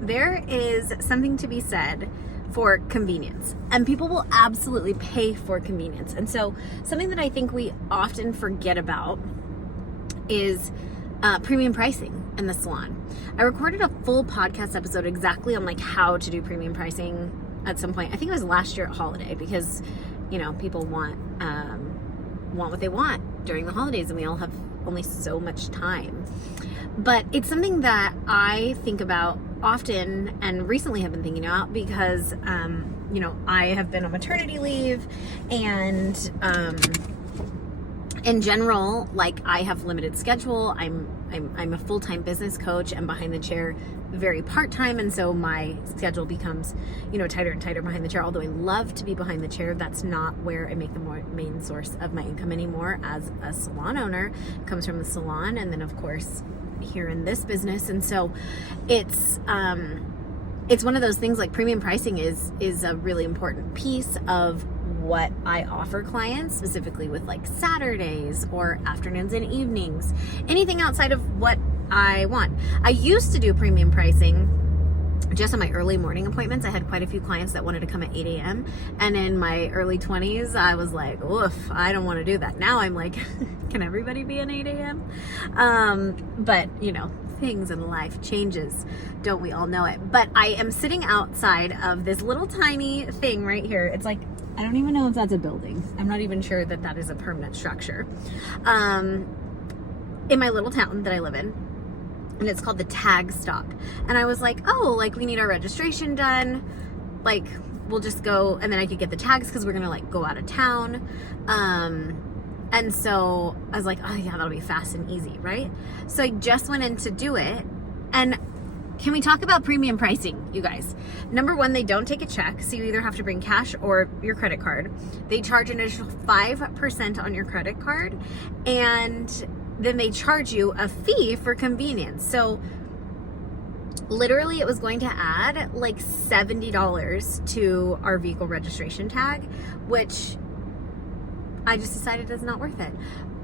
there is something to be said for convenience, and people will absolutely pay for convenience. And so something that I think we often forget about is premium pricing in the salon. I recorded a full podcast episode exactly on like how to do premium pricing at some point. I think it was last year at holiday, because people want what they want during the holidays, and we all have only so much time. But it's something that I think about often, and recently have been thinking about, because I have been on maternity leave, and in general, like, I have limited schedule. I'm a full-time business coach, and behind the chair very part-time, and so my schedule becomes tighter and tighter behind the chair. Although I love to be behind the chair, that's not where I make the main source of my income anymore as a salon owner. It comes from the salon, and then of course here in this business. And so it's one of those things, like premium pricing is a really important piece of what I offer clients, specifically with like Saturdays or afternoons and evenings, anything outside of what I want. I used to do premium pricing just on my early morning appointments. I had quite a few clients that wanted to come at 8 a.m. And in my early 20s, I was like, oof, I don't want to do that. Now I'm like, can everybody be an 8 a.m.? But things in life changes. Don't we all know it? But I am sitting outside of this little tiny thing right here. It's like, I don't even know if that's a building. I'm not even sure that that is a permanent structure. In my little town that I live in, and it's called the Tag Stop. And I was like, oh, like, we need our registration done. Like, we'll just go, and then I could get the tags because we're gonna like go out of town. And so I was like, oh yeah, that'll be fast and easy, right? So I just went in to do it. And can we talk about premium pricing, you guys? Number one, they don't take a check, so you either have to bring cash or your credit card. They charge an additional 5% on your credit card, and then they charge you a fee for convenience. So literally it was going to add like $70 to our vehicle registration tag, which I just decided is not worth it.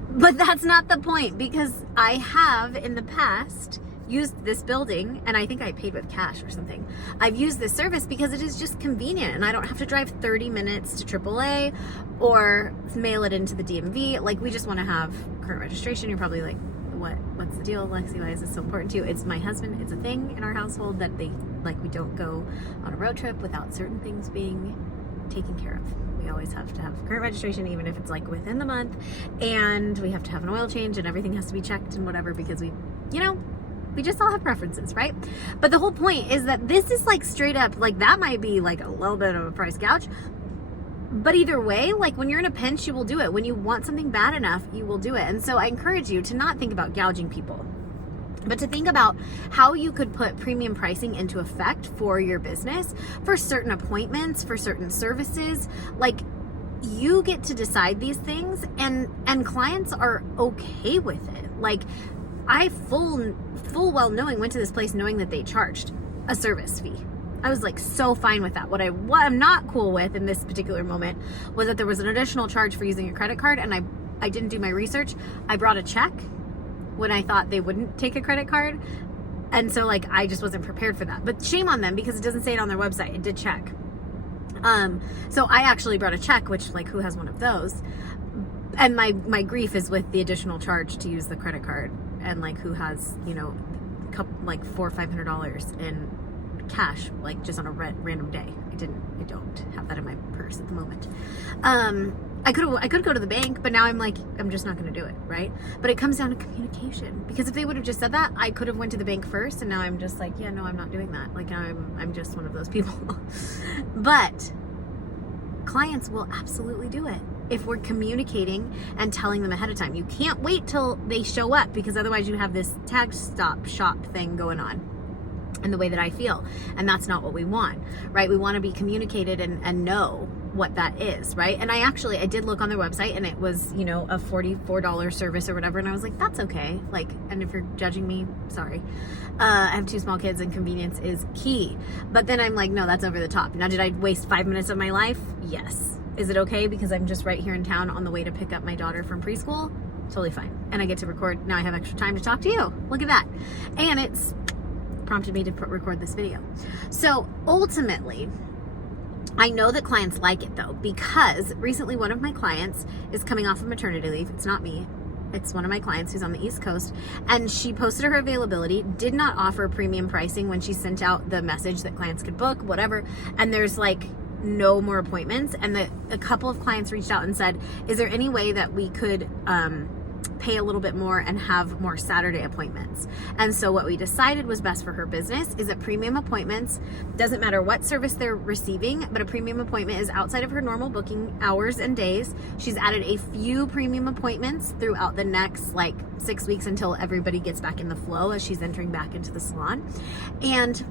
But that's not the point, because I have in the past used this building, and I think I paid with cash or something. I've used this service because it is just convenient, and I don't have to drive 30 minutes to AAA or mail it into the DMV. Like, we just want to have current registration. You're probably like, what's the deal, Lexi? Why is this so important to you? It's my husband. It's a thing in our household that we don't go on a road trip without certain things being taken care of. We always have to have current registration, even if it's like within the month, and we have to have an oil change, and everything has to be checked and whatever, because we just all have preferences, right? But the whole point is that this is like straight up, like, that might be like a little bit of a price gouge, but either way, like, when you're in a pinch, you will do it. When you want something bad enough, you will do it. And so I encourage you to not think about gouging people, but to think about how you could put premium pricing into effect for your business, for certain appointments, for certain services. Like, you get to decide these things, and clients are okay with it. Like, I full well knowing went to this place knowing that they charged a service fee. I was like so fine with that. What I'm not cool with in this particular moment was that there was an additional charge for using your credit card, and I didn't do my research. I brought a check when I thought they wouldn't take a credit card. And so like, I just wasn't prepared for that. But shame on them, because it doesn't say it on their website. It did check. So I actually brought a check, which, like, who has one of those? And my grief is with the additional charge to use the credit card, and like, who has, like $400 or $500 in cash, like, just on a random day. I don't have that in my purse at the moment. I could go to the bank, but now I'm like, I'm just not going to do it, right? But it comes down to communication, because if they would have just said that, I could have went to the bank first, and now I'm just like, yeah, no, I'm not doing that. Like, I'm just one of those people. But clients will absolutely do it if we're communicating and telling them ahead of time. You can't wait till they show up, because otherwise you have this tag stop shop thing going on, and the way that I feel, and that's not what we want, right? We want to be communicated and know what that is, right? And I did look on their website, and it was, a $44 service or whatever, and I was like, that's okay. Like, and if you're judging me, sorry. I have 2 small kids, and convenience is key. But then I'm like, no, that's over the top. Now, did I waste 5 minutes of my life? Yes. Is it okay because I'm just right here in town on the way to pick up my daughter from preschool? Totally fine. And I get to record. Now I have extra time to talk to you. Look at that. And it's prompted me to record this video. So ultimately, I know that clients like it though, because recently one of my clients is coming off of maternity leave. It's not me. It's one of my clients who's on the East Coast, and she posted her availability, did not offer premium pricing when she sent out the message that clients could book, whatever. And there's like no more appointments. And a couple of clients reached out and said, is there any way that we could pay a little bit more and have more Saturday appointments? And so what we decided was best for her business is that premium appointments, doesn't matter what service they're receiving, but a premium appointment is outside of her normal booking hours and days. She's added a few premium appointments throughout the next like 6 weeks until everybody gets back in the flow as she's entering back into the salon. And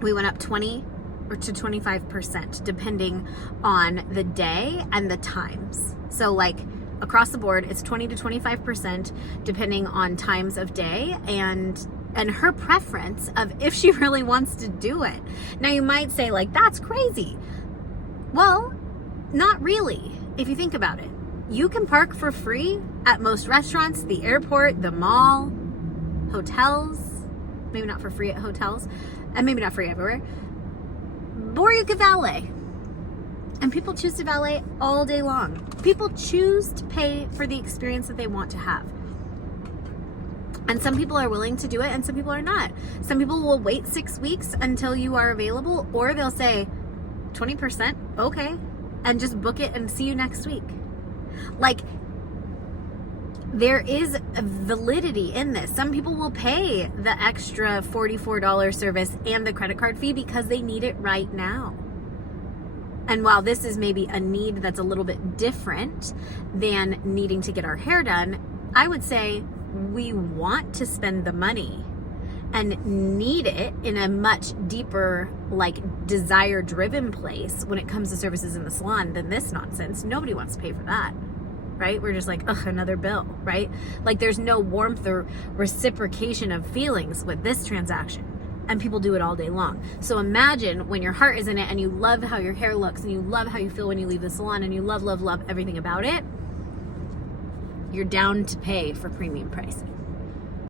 we went up 20 or to 25% depending on the day and the times. So like across the board, it's 20 to 25% depending on times of day and her preference of if she really wants to do it. Now you might say like, that's crazy. Well, not really. If you think about it, you can park for free at most restaurants, the airport, the mall, hotels, maybe not for free at hotels, and maybe not free everywhere, or you could valet. And people choose to valet all day long. People choose to pay for the experience that they want to have. And some people are willing to do it and some people are not. Some people will wait 6 weeks until you are available, or they'll say 20%, okay, and just book it and see you next week. Like, there is a validity in this. Some people will pay the extra $44 service and the credit card fee because they need it right now. And while this is maybe a need that's a little bit different than needing to get our hair done, I would say we want to spend the money and need it in a much deeper, like, desire-driven place when it comes to services in the salon than this nonsense. Nobody wants to pay for that, right? We're just like, ugh, another bill, right? Like, there's no warmth or reciprocation of feelings with this transaction. And people do it all day long. So imagine when your heart is in it and you love how your hair looks and you love how you feel when you leave the salon and you love, love, love everything about it, you're down to pay for premium pricing.